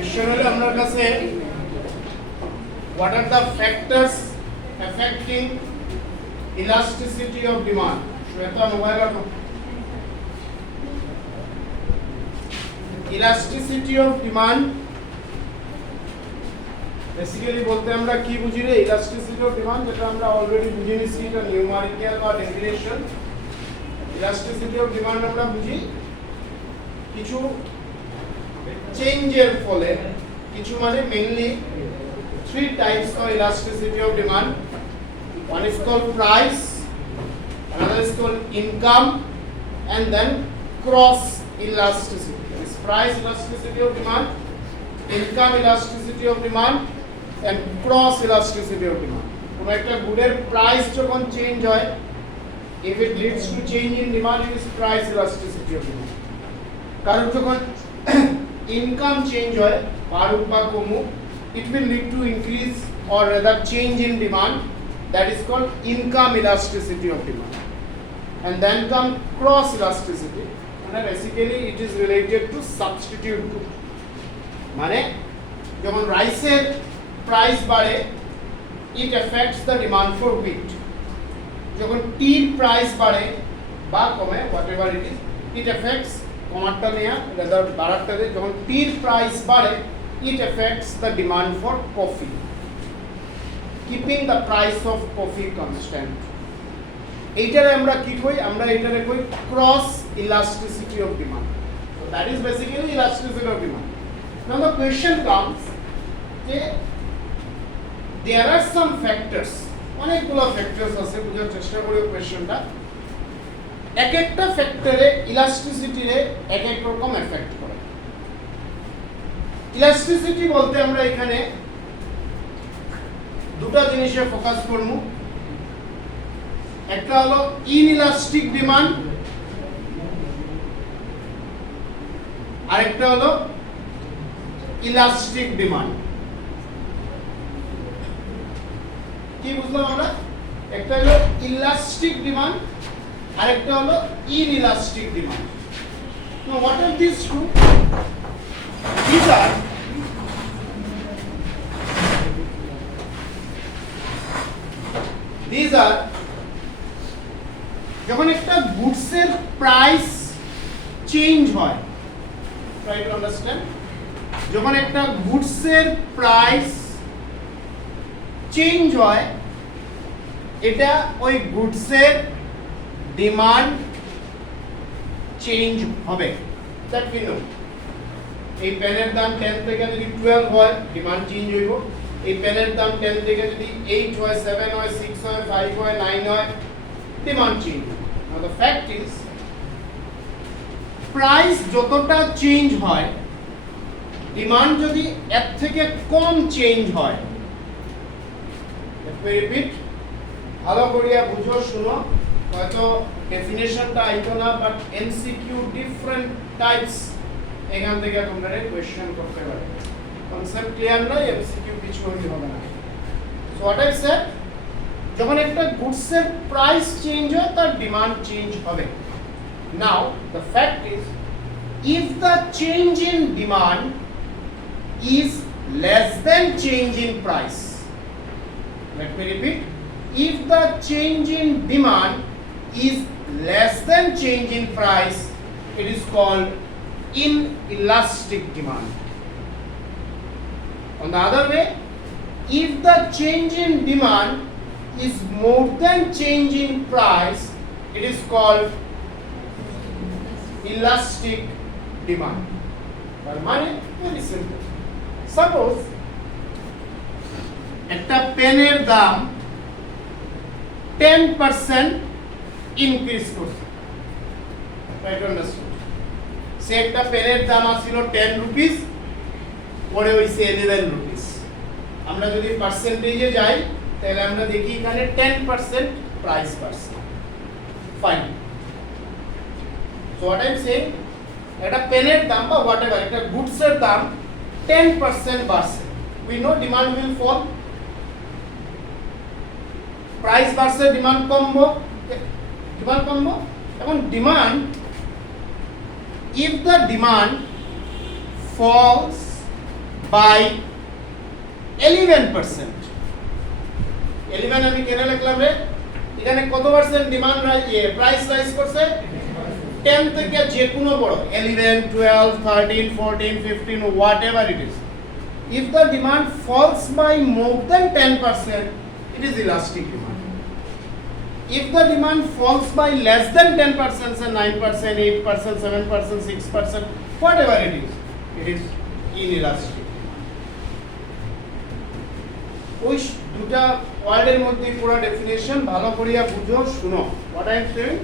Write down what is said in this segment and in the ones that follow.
Question হলো আপনার কাছে what are the factors affecting elasticity of demand? Shweta মোবাইল রাখো। Elasticity of demand বেসিক্যালি বলতে আমরা কি বুঝি রে? Elasticity of demand যেটা আমরা অলরেডি বুঝে নিয়েছি, এটা নিউমারিক্যাল বা ডেফিনেশন। Elasticity of demand আমরা বুঝি কিছু চেঞ্জের ফলে, কিছু মানে mainly three types of elasticity of demand. One is called price, another is called income, and then cross elasticity. This price elasticity of demand, income elasticity of demand, and cross elasticity of demand. কোনো একটা গুডের প্রাইস যখন চেঞ্জ হয়, if it leads to change in demand, it is price elasticity of demand. কারণ যখন income change হয়, বাড়ুক বা কমুক, it will lead to increase or rather change in demand, that is called income elasticity of demand. And then come cross elasticity, and basically it is related to substitute good. মানে যখন রাইসের প্রাইস বাড়ে, it affects the demand for wheat. যখন টির প্রাইস বাড়ে বা কমে, whatever it is, it affects কমারটা নেয়া rather বাড়ারটাতে, যখন টির প্রাইস বাড়ে, it affects the demand for coffee, keeping the price of coffee constant. এইটারে আমরা কি কই? আমরা এটারে কই cross elasticity of demand. So that is basically elasticity of demand. Now the question comes যে there are some factors, অনেকগুলো ফ্যাক্টরস আছে, বুঝার চেষ্টা করি কোশ্চেনটা। এক একটা ফ্যাক্টরে ইলাস্টিসিটিরে এক এক রকম এফেক্ট করে। ইলাস্টিসিটি বলতে আমরা এখানে দুটো জিনিসে ফোকাস করব। একটা হলো ইনইলাস্টিক ডিমান্ড, আর একটা হলো ইলাস্টিক ডিমান্ড। কি বুঝলাম আমরা? একটা হলো ইলাস্টিক ডিমান্ড, আর একটা হলো inelastic demand. Now what are these two? These are যখন একটা গুডসের প্রাইস চেঞ্জ হয়, try to understand, যখন একটা গুডসের প্রাইস চেঞ্জ হয়, এটা ওই গুডসের ডিমান্ড চেঞ্জ হবে, দ্যাট উই নো। এই পেনের দাম 10 থেকে যদি 12 হয়, ডিমান্ড চেঞ্জ হইব। এই পেনের দাম 10 থেকে যদি 8 হয়, 7 হয়, 6 হয়, 5 হয়, 9 হয়, demand change. Now the fact is price যতটা চেঞ্জ হয়, ডিমান্ড যদি এর থেকে কম চেঞ্জ হয়, let me repeat, ভালো করিয়া বুঝো, শুনো, হয়তো ডেফিনেশনটা আইতো না, বাট এমসিকিউ ডিফারেন্ট টাইপস এখান থেকে তোমরা কোশ্চেন করতে পারো। কনসেপ্ট ক্লিয়ার নয়, এমসিকিউ কিছু হইতে হবে না। সো হোয়াট আই সেড, যখন একটা গুডসের প্রাইস চেঞ্জ হয়, তার ডিমান্ড চেঞ্জ হবে। Now the fact is if the change in demand is less than change in price, let me repeat, if the change in demand is less than change in price, it is called inelastic demand. On the other way, if the change in demand is more than change in price, it is called elastic demand. তার মানে very simple. Suppose একটা পেনের দাম 10% ইনক্রিজ করছে, try to understand. সে একটা পেনের দাম ছিল 10 রুপিস, পরে হইছে 11 রুপিস। আমরা যদি পার্সেন্টেজে যাই, তাহলে আমরা দেখি এখানে 10% প্রাইস বাড়ছে। Fine. So what I am saying, একটা পেনের দাম বা হোয়াটএভার একটা গুডসের দাম 10% বাড়ছে, we know demand will fall. Price বাড়ছে, ডিমান্ড কমবো, এখন demand, if the demand falls by 11%. 11 আমি কেন লিখলাম রে? এখানে কত পার্সেন্ট ডিমান্ড প্রাইস রাইজ করছে? 10 থেকে যে কোনো বড় 11, 12, 13, 14, 15 whatever it is. If the demand falls by more than 10%, it is elastic demand. If the demand falls by less than 10%, say 9%, 8%, 7%, 6%, whatever it is inelastic. ওই দুটা ওয়ার্ডের মধ্যে পুরো ডেফিনিশন ভালো করিয়া বুঝো শুনো। হোয়াট আই এম সেইং,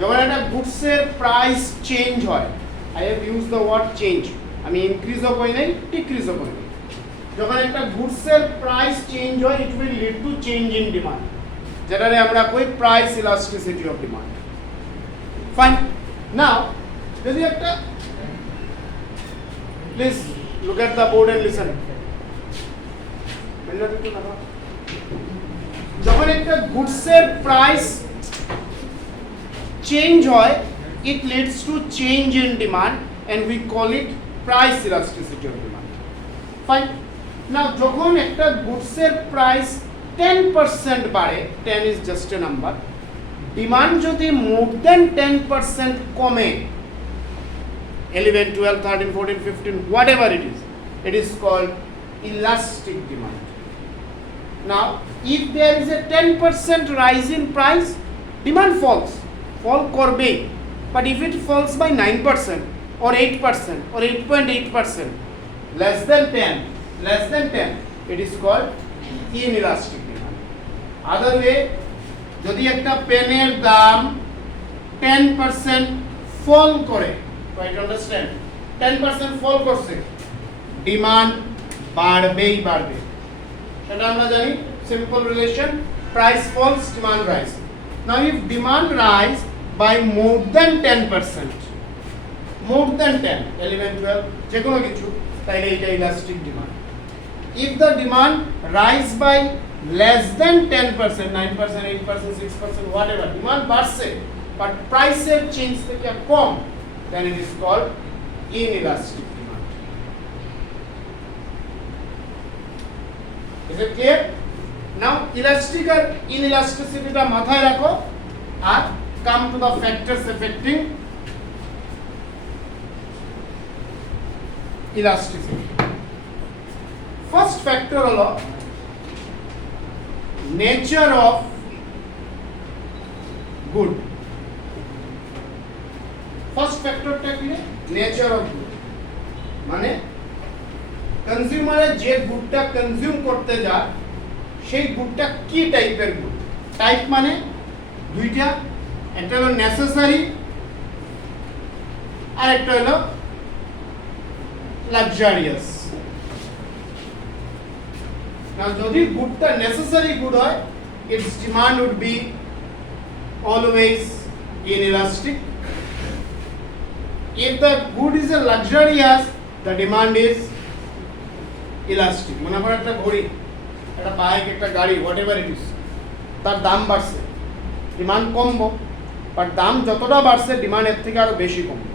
যখন একটা গুডসের প্রাইস চেঞ্জ হয়, I have use the word change, আমি ইনক্রিজও করি নাই ডিক্রিজও করি নাই। যখন একটা গুডসের প্রাইস চেঞ্জ হয়, it will lead to change in demand, যেটারে আমরা কই price elasticity of demand. Fine, now যদি একটা, please look at the board and listen. যখন একটা গুডসের প্রাইস চেঞ্জ হয়, it leads to change in demand and we call it price elasticity of demand. Fine. Now যখন একটা গুডসের প্রাইস 10% বাড়ে, 10 is just a number, demand যদি more than 10% কমে, 11, 12, 13, 14, 15, whatever it is called elastic demand. Now if there is a 10% rise in price, demand falls, fall করবে, but if it falls by 9% or 8% or 8.8%, less than 10, it is called inelastic demand. Other way, যদি একটা পেনের দাম 10% fall করে, try to understand, 10% fall করছে, demand বাড়বেই বাড়বে, সেটা আমরা জানি simple relation, price falls demand rise. Now if demand rise by more than 10%, more than 10, 11, 12, যে কোনো কিছু, তাইলে এটা elastic demand. If the demand rise by less than 10%, 9%, 8%, 6%, whatever, demand বাড়ছে, but প্রাইসের চেঞ্জ থেকে কম, then it is called inelastic demand. Is it clear? Now elastic আর inelasticity-টা মাথায় রাখো, আর come to the factors affecting elasticity. First factor হলো nature of good. First factor টা কি? nature of good, মানে কনজিউমারে যে গুডটা কনজিউম করতে যায়, সেই গুডটা কি টাইপের গুড। টাইপ মানে দুইটা, একটা হলো নেসেসারি আর একটা হলো লাক্সারিয়াস। না, যদি গুডটা নেসেসারি গুড হয়, its demand would be always inelastic. If the good is a luxurious, the demand is elastic. মনে করো একটা ঘড়ি, একটা বাইক, একটা গাড়ি, whatever it is, তার দাম বাড়ছে, ডিমান্ড কমবো, বাট দাম যতটা বাড়ছে ডিমান্ড এর থেকে আরো বেশি কমবে।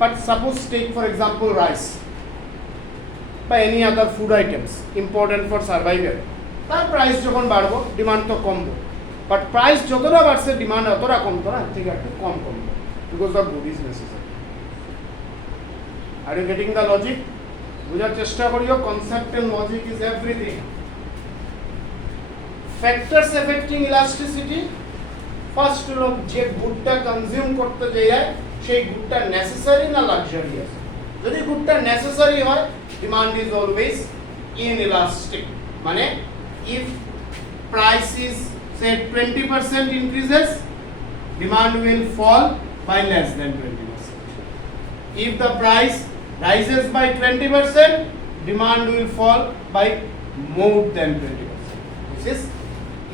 But suppose take for example rice বা any other food items important for survival, তার প্রাইস যখন বাড়বো ডিমান্ড তো কমবো, বাট প্রাইস যতটা বাড়ছে ডিমান্ড অতটা কমতো না, এর থেকে একটু কম কমবে, because the good is necessary. Are you getting the logic? বোঝার চেষ্টা করিও, concept and logic is everything. Factors affecting elasticity, first হলো যে গুডটা কনজিউম করতে যায় সেই গুডটা নেসেসারি না লাক্সারিয়াস। যদি গুডটা নেসেসারি হয়, ডিমান্ড ইজ অলওয়েজ ইনইলাস্টিক, মানে if price is say 20% increases, demand will fall by less than 20%. If the price rises by 20%, demand will fall by more than 20%. This is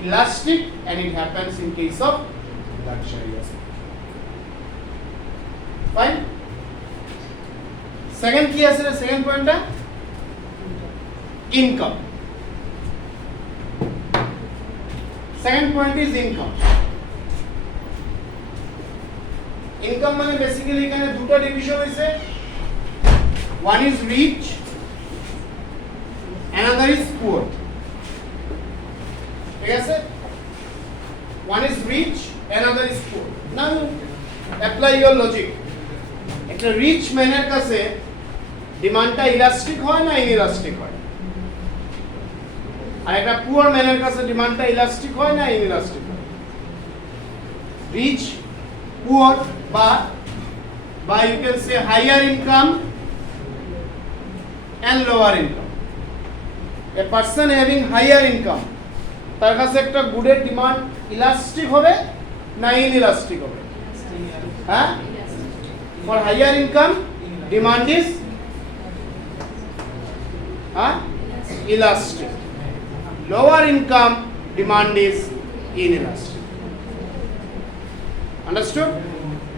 elastic and it happens in case of luxurious. Fine. Second key is the second point, income. Second point is income. Income মানে বেসিক্যালি এখানে দুটো ডিভিশন হইছে, one is rich, another is poor. ঠিক আছে? One is rich, another is poor. Now apply your logic. একটা রিচ ম্যানের কাছে ডিমান্ডটা ইলাস্টিক হয় না ইনইলাস্টিক হয়? আর একটা পুয়ার ম্যানের কাছে ডিমান্ডটা ইলাস্টিক হয় না ইনইলাস্টিক হয়? রিচ, পুয়ার বা you can say higher income and lower income. A person having higher income, তার কাছে একটা গুডের ডিমান্ড ইলাস্টিক হবে না ইনইলাস্টিক হবে? হ্যাঁ? For higher income, demand is elastic. Lower income, demand is inelastic. Understood?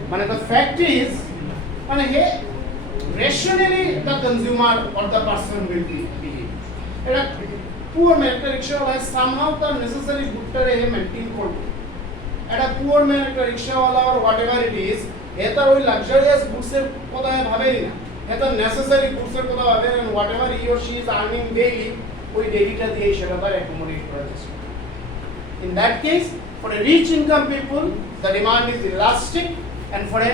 But the fact is, rationally the consumer or the person will behave. A poor man, rickshaw somehow the necessary good maintain করবে. At a poor man, rickshaw or whatever it is, এটা ওই লাক্সারিয়াস গুডসের কথা ভাবেই না, এটা নেসেসারি গুডসের কথা ভাবে, and whatever he or she is earning daily, ওই ডেইলিটা দিয়ে সেটা তার অ্যাকোমোডেট করার চেষ্টা করে. In that case, for a rich income people, the demand is elastic, and for a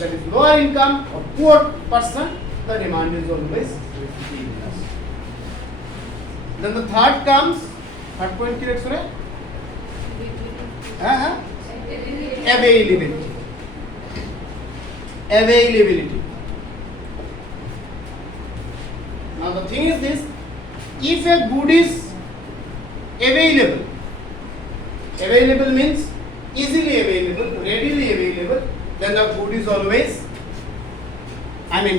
that is lower income or poor person, the demand is always inelastic. Then the third point কি রেখছো রে? হ্যাঁ, availability. Now the thing is this, if a good is available means easily available, readily available, then the good is always,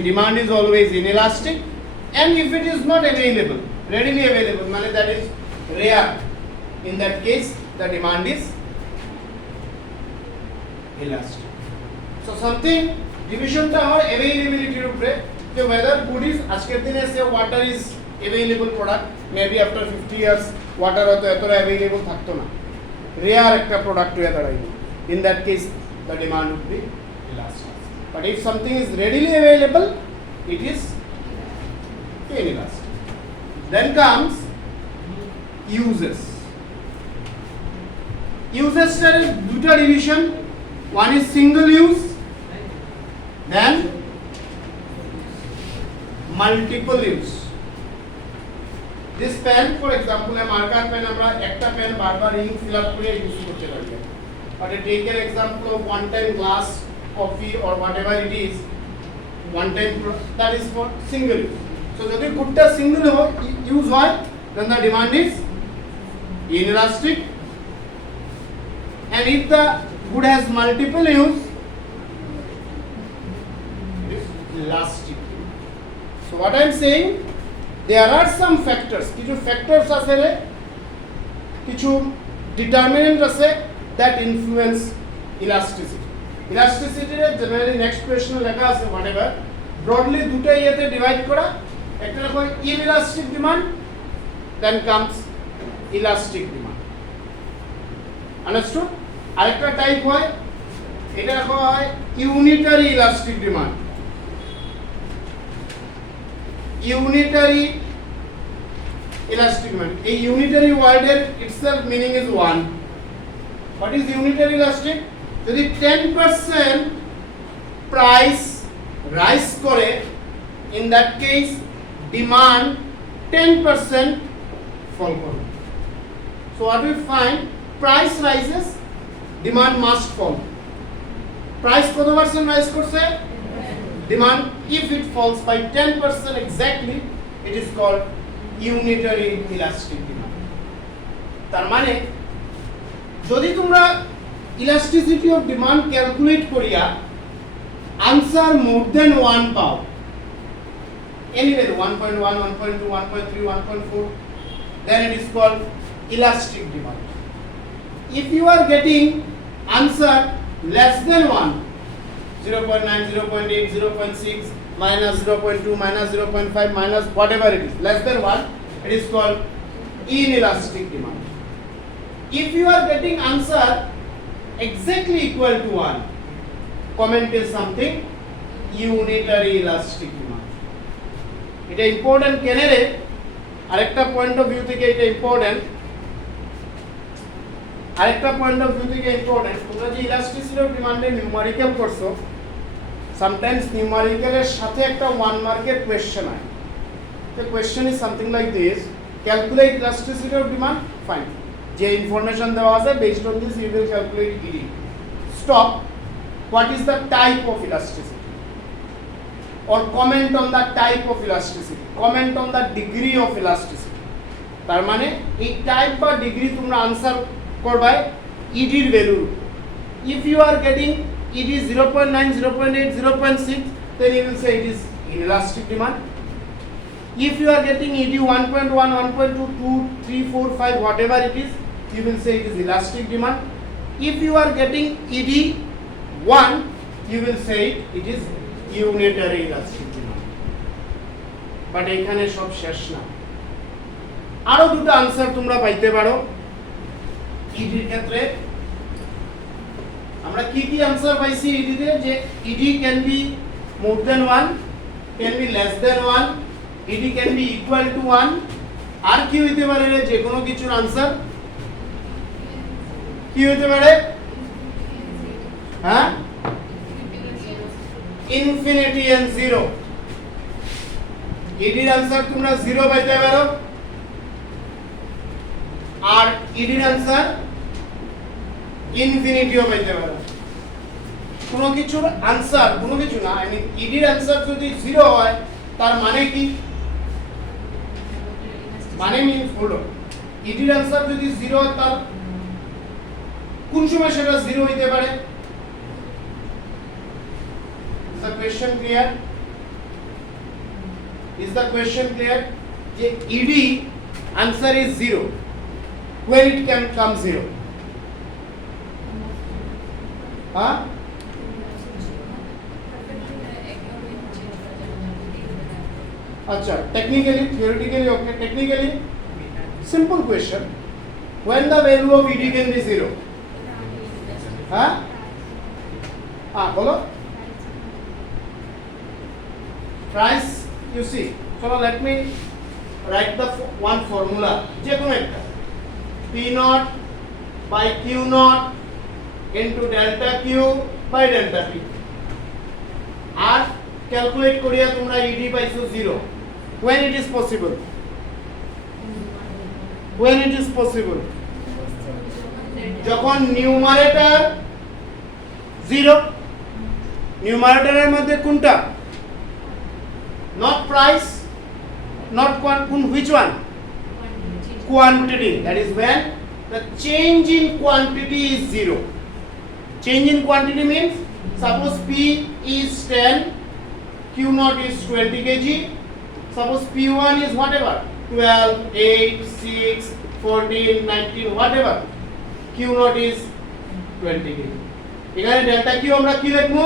demand is always inelastic. And if it is not available, readily available, that is rare, in that case the demand is elastic. So something ডিভিশনটা হয় অ্যাভেইলেবিলিটির উপরে, যে whether good is আজকের দিনে সে water is available product, maybe after 50 years water হয়তো এতটা অ্যাভেইলেবল থাকতো না, রেয়ার একটা প্রোডাক্ট হয়ে দাঁড়াইবে, in that case the demand would be elastic. But if something is readily available it is inelastic. Then comes ইউজেসটার দুটো division, one is single use, then multiple use. This pen, for example, a marker pen, আমরা একটা পেন বারবার ink fill up করে ইউজ করতে পারি। But take an example of one time glass coffee or whatever it is, one time that is for single use. So যদি গুডটা single use হয়, then the demand is inelastic. And if the good has multiple use, it is elastic. So what I am saying, there are some factors, কিছু factors আছে, কিছু determinant আছে that influence elasticity. Elasticity generally next question লেখা আছে whatever, broadly দুটো ইয়েতে ডিভাইড করা, একটা রাখো inelastic demand, then comes elastic demand. Understood? আরেকটা টাইপ হয়, এটা রাখা হয় unitary elastic demand. Unitary elastic demand, এই ইউনিটারি ওয়ার্ডের itself meaning is one. What is unitary elastic? যদি 10% প্রাইস রাইজ করে, ইন দ্যাট কেস ডিমান্ড 10% ফল করে। So what we find, price rises, demand must fall. Price কত পার্সেন্ট রাইজ করছে? Demand, if it falls by 10% exactly, it is called unitary elastic demand. তার মানে যদি তোমরা elasticity of demand calculate করিয়া আনসার মোর দেন 1 পাও, anywhere 1.1, 1.2, 1.3, 1.4, then it is called elastic demand. If you are getting answer less than 1, 0.9, 0.8, 0.6, minus 0.2, minus 0.5, minus whatever it is, less than 1, it is called inelastic demand. If you are getting answer exactly equal to 1, comment is something unitary elastic demand. এটা ইম্পর্টেন্ট কেন রে? আরেকটা point of view থেকে এটা ইম্পর্টেন্ট। তোমরা যে elasticity of ডিমান্ডে নিউমারিক্যাল করছো, সামটাইমস নিউমারিক্যালের সাথে একটা 1 মার্কের কোয়েশ্চেন হয়। The question is something like this: calculate elasticity of demand. Fine. যে ইনফরমেশন দেওয়া আছে, based on this you will calculate ED. Stop. What is the type of elasticity? Or comment on the type of elasticity. Comment on the degree of elasticity. তার মানে এই টাইপ বা ডিগ্রি তোমরা আনসার করবে ED এর value. If you are getting ED 0.9, 0.8, 0.6, then you will say it is inelastic demand. If you are getting ED 1.1, 1.2, 2, 3, 4, 5, whatever it is, you will say it is elastic demand. If you are getting ED 1, you will say it is unitary elastic demand. But এখানে সব শেষ না, আরো দুটো আনসার তোমরা পাইতে পারো ED এর ক্ষেত্রে। আমরা কি কি আনসার পাইছি ED তে? যে ED can be more than 1, can be less than 1, ED can be equal to 1, আর কি হইতে পারে রে? যে কোনো কিছুর আনসার কি হইতে পারে? হ্যাঁ, ইনফিনিটি এন্ড 0। ED এর আনসার তোমরা 0 পাইতে পারো, আর ED এর আনসার ইনফিনিটিও পাইতে পারো। কোনো কিছুর আনসার, কোনো কিছু না, আই মিন ED এর আনসার যদি 0 হয় তার মানে কি? মানে মিন্স হলো ED এর आंसर যদি 0 হয় তার কোন সময় সেটা 0 হইতে পারে? Is the question clear? Is the question clear? যে ED answer is 0, when it can come 0? হ্যাঁ, আচ্ছা, technically, theoretically, okay, technically, simple question. When the value of ED can be 0? Huh? Bolo? Price, you see. So let me write the one formula. যে কোনো একটা P naught by Q naught into delta Q by delta P. আর calculate করিয়া তোমরা ED পাইছো 0. When it is possible? When it is possible? যখন নিউমারেটর 0, নিউমারেটরের মধ্যে কোনটা? Not price, not which one? Quantity. That is when the change in quantity is 0. Change in quantity means suppose P is 10, Q naught is 20 kg. Suppose P1 is whatever, 12, 8, 6, 14, 19, whatever. Q naught is 20 kg. এখানে delta Q আমরা কি লিখব?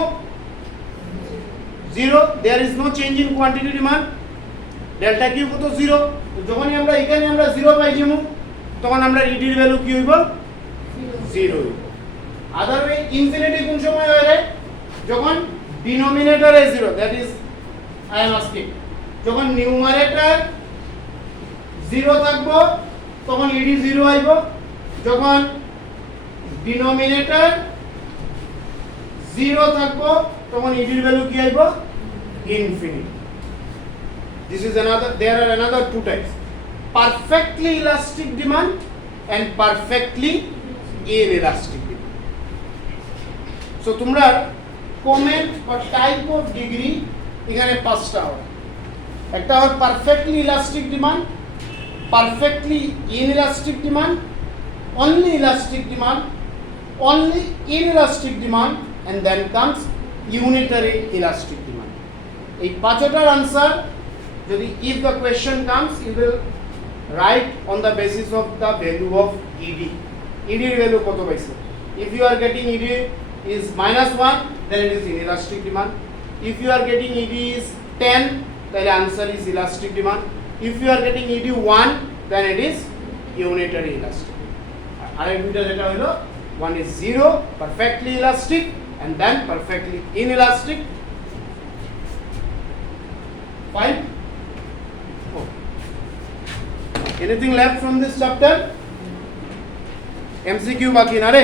0. There is no change in quantity demand. delta Q কত? 0. তো যখনই আমরা এখানে আমরা 0 পাই যাবো, তখন আমরা ED এর ভ্যালু কি হইব? 0 হইব। আদারওয়ে ইনফিনিটি কোন সময় হয় রে? যখন ডিনোমিনেটরে 0, that is I am asking. যখন নিউমারেটর 0 থাকবো তখন ED 0 আইব, যখন ডিনোমিনেটর 0 থাকবো তখন ED এর ভ্যালু কি আইব? Infinity. This is another, there are another two types: perfectly elastic demand and perfectly inelastic demand. So তোমরা কমেন্ট বা টাইপ অফ ডিগ্রি এখানে পাঁচটা হবে। একটা হল perfectly elastic demand, perfectly inelastic demand, only elastic demand, only inelastic demand, and then comes unitary elastic demand. এই পাঁচটার আনসার যদি if the question comes, you will write on the basis of the value of ED. ED এর ভ্যালু কত পাইছে? If you are getting ED is -1, then it is inelastic demand. If you are getting ED is 10, then answer is elastic demand. If you are getting ED 1, then it is unitary elastic. আরেক দুটো যেটা হলো, one is 0, perfectly elastic, and then perfectly inelastic. Fine. Anything left from this chapter? MCQ বাকি না রে?